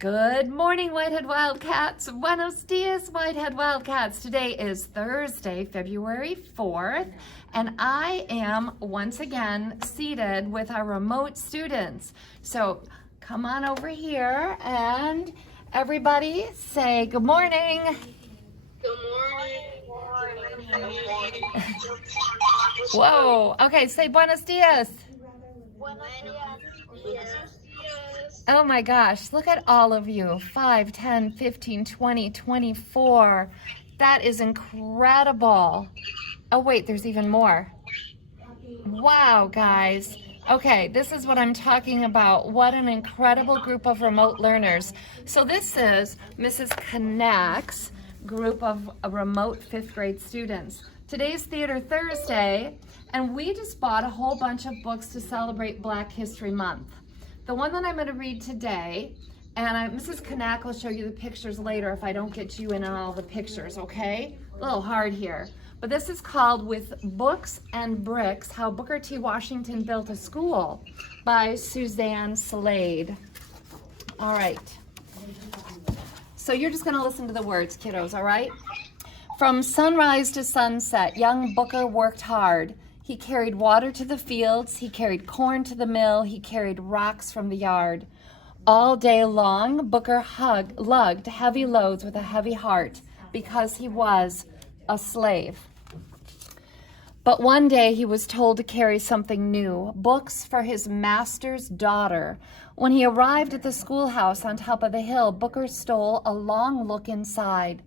Good morning, Whitehead Wildcats. Buenos dias, Whitehead Wildcats. Today is Thursday, February 4th, and I am once again seated with our remote students. So come on over here and everybody say good morning. Good morning. Good morning. Whoa. Okay, say buenos dias. Buenos dias. Oh my gosh, look at all of you. 5, 10, 15, 20, 24. That is incredible. Oh wait, there's even more. Wow, guys. Okay, this is what I'm talking about. What an incredible group of remote learners. So this is Mrs. Connect's group of remote 5th grade students. Today's Theater Thursday, and we just bought a whole bunch of books to celebrate Black History Month. The one that I'm going to read today, and Mrs. Kanak will show you the pictures later if I don't get you in on all the pictures, okay? A little hard here. But this is called With Books and Bricks, How Booker T. Washington Built a School by Suzanne Slade. All right. So you're just going to listen to the words, kiddos, all right? From sunrise to sunset, young Booker worked hard. He carried water to the fields, he carried corn to the mill, he carried rocks from the yard. All day long, Booker lugged heavy loads with a heavy heart because he was a slave. But one day he was told to carry something new, books for his master's daughter. When he arrived at the schoolhouse on top of the hill, Booker stole a long look inside.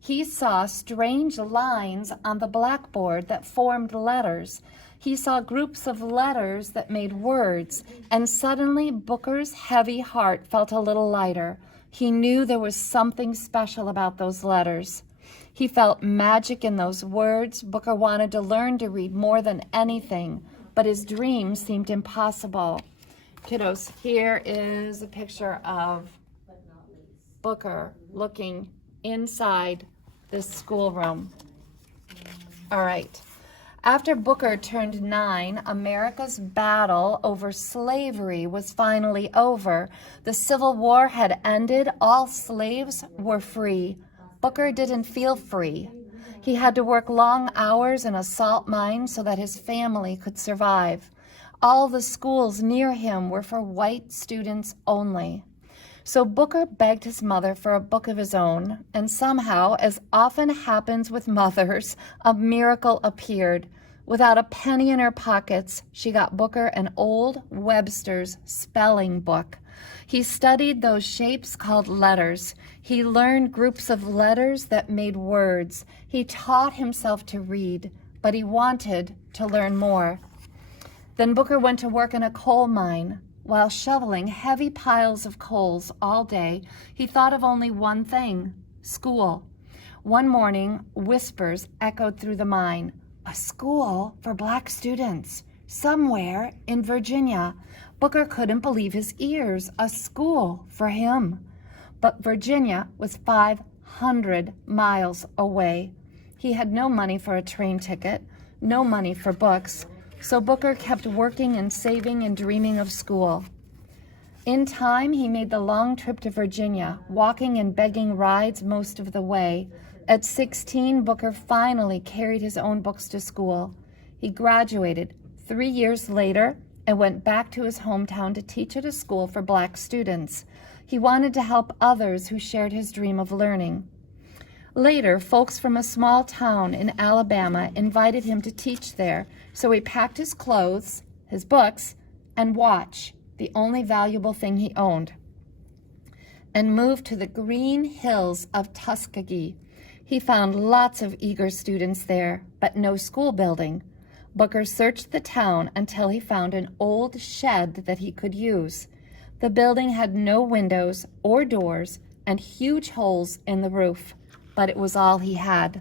He saw strange lines on the blackboard that formed letters. He saw groups of letters that made words, and suddenly Booker's heavy heart felt a little lighter. He knew there was something special about those letters. He felt magic in those words. Booker wanted to learn to read more than anything, but his dream seemed impossible. Kiddos, here is a picture of Booker looking inside this schoolroom. All right. After Booker turned 9, America's battle over slavery was finally over. The Civil War had ended. All slaves were free. Booker didn't feel free. He had to work long hours in a salt mine so that his family could survive. All the schools near him were for white students only. So Booker begged his mother for a book of his own, and somehow, as often happens with mothers, a miracle appeared. Without a penny in her pockets, she got Booker an old Webster's spelling book. He studied those shapes called letters. He learned groups of letters that made words. He taught himself to read, but he wanted to learn more. Then Booker went to work in a coal mine. While shoveling heavy piles of coals all day, he thought of only one thing: school. One morning, whispers echoed through the mine. A school for Black students, somewhere in Virginia. Booker couldn't believe his ears. A school for him. But Virginia was 500 miles away. He had no money for a train ticket, no money for books. So Booker kept working and saving and dreaming of school. In time, he made the long trip to Virginia, walking and begging rides most of the way. At 16, Booker finally carried his own books to school. He graduated 3 years later and went back to his hometown to teach at a school for Black students. He wanted to help others who shared his dream of learning. Later, folks from a small town in Alabama invited him to teach there, so he packed his clothes, his books, and watch, the only valuable thing he owned, and moved to the green hills of Tuskegee. He found lots of eager students there, but no school building. Booker searched the town until he found an old shed that he could use. The building had no windows or doors and huge holes in the roof, but it was all he had.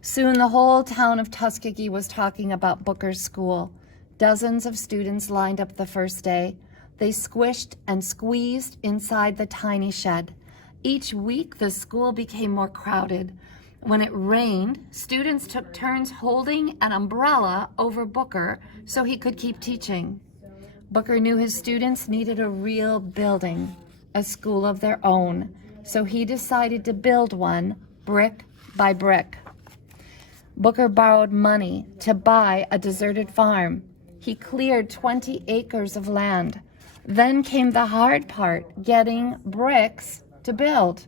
Soon the whole town of Tuskegee was talking about Booker's school. Dozens of students lined up the first day. They squished and squeezed inside the tiny shed. Each week, the school became more crowded. When it rained, students took turns holding an umbrella over Booker so he could keep teaching. Booker knew his students needed a real building. a school of their own, so he decided to build one brick by brick. Booker borrowed money to buy a deserted farm. He cleared 20 acres of land. Then came the hard part, getting bricks to build.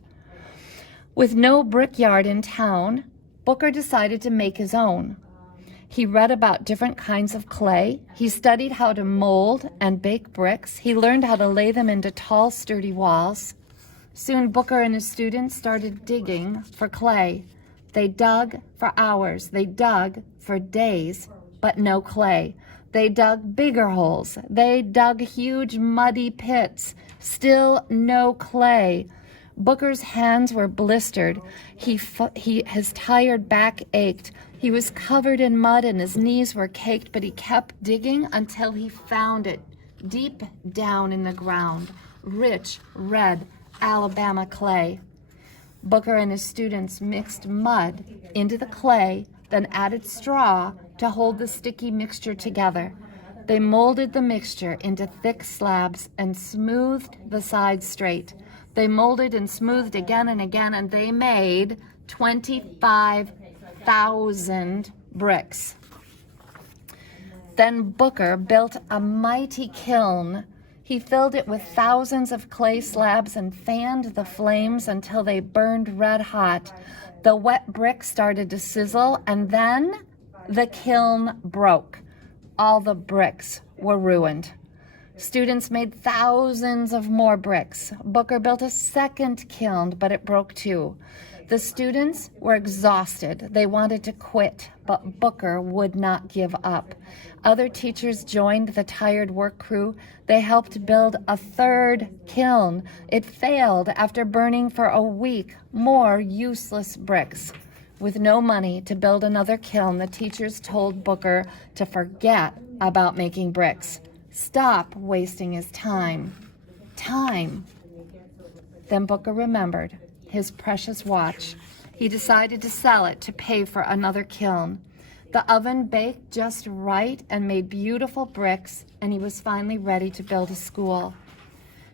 With no brickyard in town, Booker decided to make his own. He read about different kinds of clay. He studied how to mold and bake bricks. He learned how to lay them into tall, sturdy walls. Soon Booker and his students started digging for clay. They dug for hours. They dug for days, but no clay. They dug bigger holes. They dug huge muddy pits. Still no clay. Booker's hands were blistered. His tired back ached. He was covered in mud and his knees were caked, but he kept digging until he found it deep down in the ground, rich red Alabama clay. Booker and his students mixed mud into the clay, then added straw to hold the sticky mixture together. They molded the mixture into thick slabs and smoothed the sides straight. They molded and smoothed again and again, and they made 25,000 bricks. Then Booker built a mighty kiln. He filled it with thousands of clay slabs and fanned the flames until they burned red hot. The wet bricks started to sizzle, and then the kiln broke. All the bricks were ruined. Students made thousands of more bricks. Booker built a second kiln, but it broke too. The students were exhausted. They wanted to quit, but Booker would not give up. Other teachers joined the tired work crew. They helped build a third kiln. It failed after burning for a week. More useless bricks. With no money to build another kiln, the teachers told Booker to forget about making bricks. Stop wasting his time. Time. Then Booker remembered his precious watch. He decided to sell it to pay for another kiln. The oven baked just right and made beautiful bricks, and he was finally ready to build a school.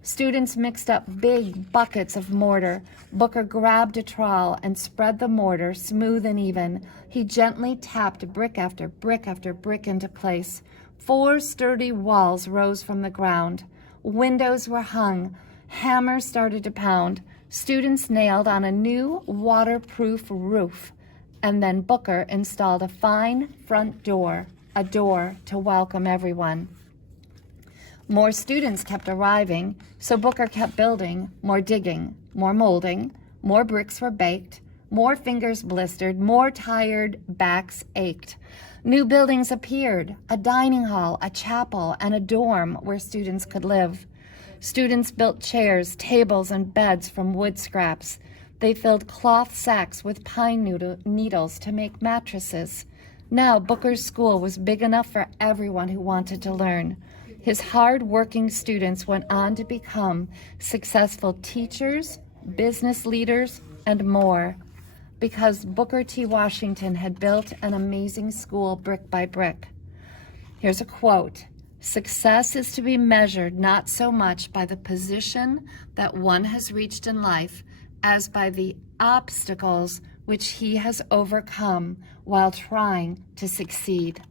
Students mixed up big buckets of mortar. Booker grabbed a trowel and spread the mortar smooth and even. He gently tapped brick after brick after brick into place. 4 sturdy walls rose from the ground. Windows were hung. Hammers started to pound. Students nailed on a new waterproof roof. And then Booker installed a fine front door, a door to welcome everyone. More students kept arriving, so Booker kept building, more digging, more molding, more bricks were baked, more fingers blistered, more tired backs ached. New buildings appeared, a dining hall, a chapel, and a dorm where students could live. Students built chairs, tables, and beds from wood scraps. They filled cloth sacks with pine needles to make mattresses. Now Booker's school was big enough for everyone who wanted to learn. His hard-working students went on to become successful teachers, business leaders, and more, because Booker T. Washington had built an amazing school brick by brick. Here's a quote: "Success is to be measured not so much by the position that one has reached in life as by the obstacles which he has overcome while trying to succeed."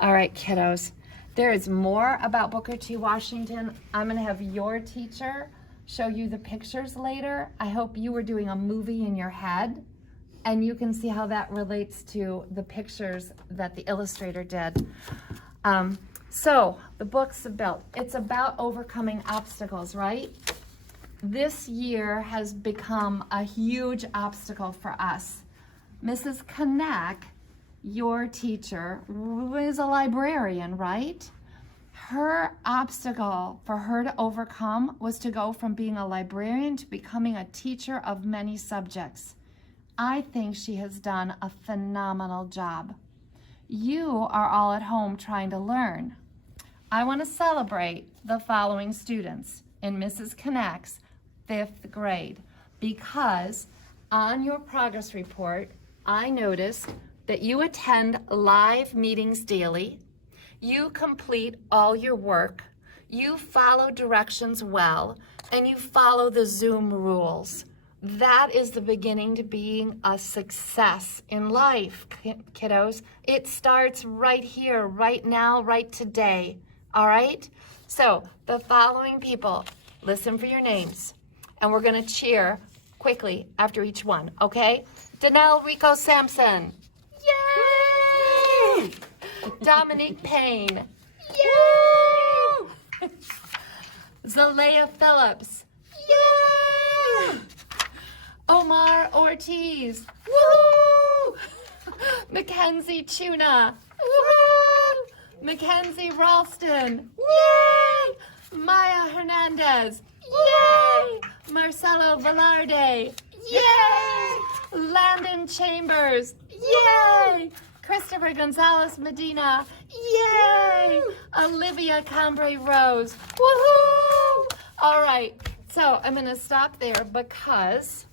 All right, kiddos. There is more about Booker T. Washington. I'm going to have your teacher show you the pictures later. I hope you were doing a movie in your head, and you can see how that relates to the pictures that the illustrator did. So the book's about, it's about overcoming obstacles, right? This year has become a huge obstacle for us. Mrs. Knack, your teacher, is a librarian, right? Her obstacle for her to overcome was to go from being a librarian to becoming a teacher of many subjects. I think she has done a phenomenal job. You are all at home trying to learn. I want to celebrate the following students in Mrs. Knack's 5th grade, because on your progress report, I noticed that you attend live meetings daily, you complete all your work, you follow directions well, and you follow the Zoom rules. That is the beginning to being a success in life, kiddos. It starts right here, right now, right today, all right? So the following people, listen for your names, and we're gonna cheer quickly after each one, okay? Danelle Rico Sampson. Yay! Dominique Payne. Yay! Zalea Phillips. Yay! Omar Ortiz. Woo! Mackenzie Tuna. Woo! Mackenzie Ralston. Yay! Maya Hernandez. Yay! Marcelo Velarde. Yay! Landon Chambers. Yay! Christopher Gonzalez Medina. Yay! Olivia Cambray Rose. Woohoo! All right, so I'm gonna stop there because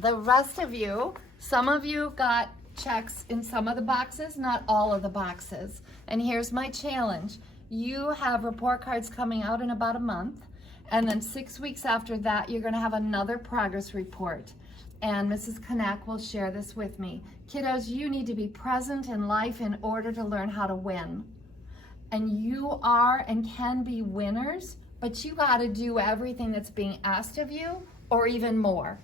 the rest of you, some of you got checks in some of the boxes, not all of the boxes. And here's my challenge. You have report cards coming out in about a month, and then 6 weeks after that, you're gonna have another progress report. And Mrs. Kanak will share this with me. Kiddos, you need to be present in life in order to learn how to win. And you are and can be winners, but you gotta do everything that's being asked of you, or even more.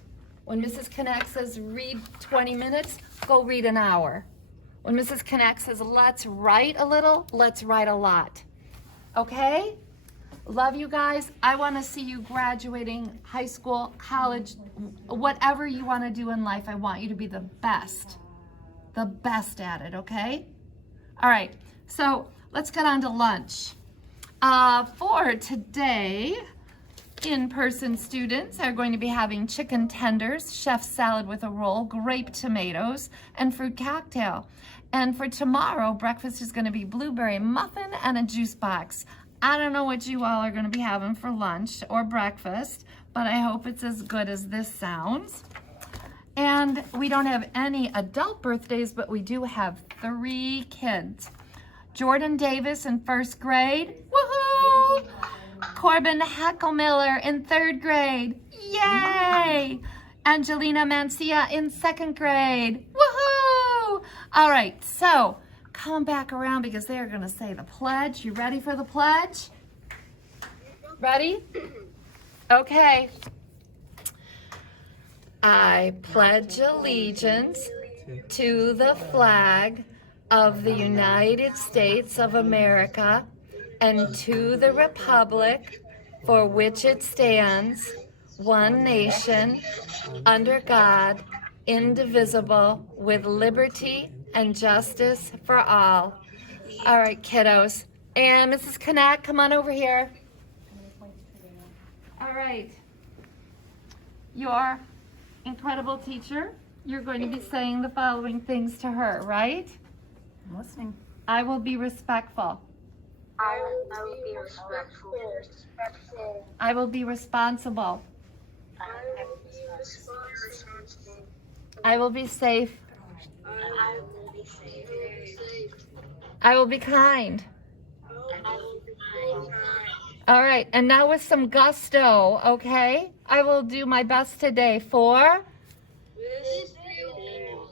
When Mrs. Kanak says read 20 minutes, go read an hour. When Mrs. Kanak says let's write a little, let's write a lot. Okay? Love you guys. I want to see you graduating high school, college, whatever you want to do in life. I want you to be the best at it, okay? All right, so let's get on to lunch. For today, in-person students are going to be having chicken tenders, chef salad with a roll, grape tomatoes, and fruit cocktail. And for tomorrow, breakfast is going to be blueberry muffin and a juice box. I don't know what you all are going to be having for lunch or breakfast, but I hope it's as good as this sounds. And we don't have any adult birthdays, but we do have 3 kids. Jordan Davis in 1st grade. Woohoo! Corbin Heckelmiller in 3rd grade. Yay! Angelina Mancia in 2nd grade. Woohoo! All right, so come back around because they are going to say the pledge. You ready for the pledge? Ready? Okay. I pledge allegiance to the flag of the United States of America and to the republic for which it stands, one nation, under God, indivisible, with liberty and justice for all. All right, kiddos. And Mrs. Kanak, come on over here. All right. Your incredible teacher, you're going to be saying the following things to her, right? I'm listening. I will be respectful. I will be respectful. I will be responsible. I will be responsible. I will be safe. I will be safe. I will be kind. I will be kind. All right, and now with some gusto, okay? I will do my best today for... This day will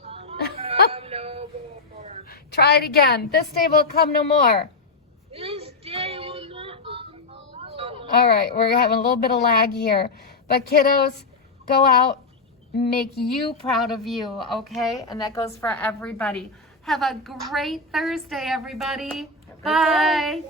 come no more. Try it again. This day will come no more. This day will not come no more. All right, we're having a little bit of lag here. But kiddos, go out, make you proud of you, okay? And that goes for everybody. Have a great Thursday, everybody. Bye.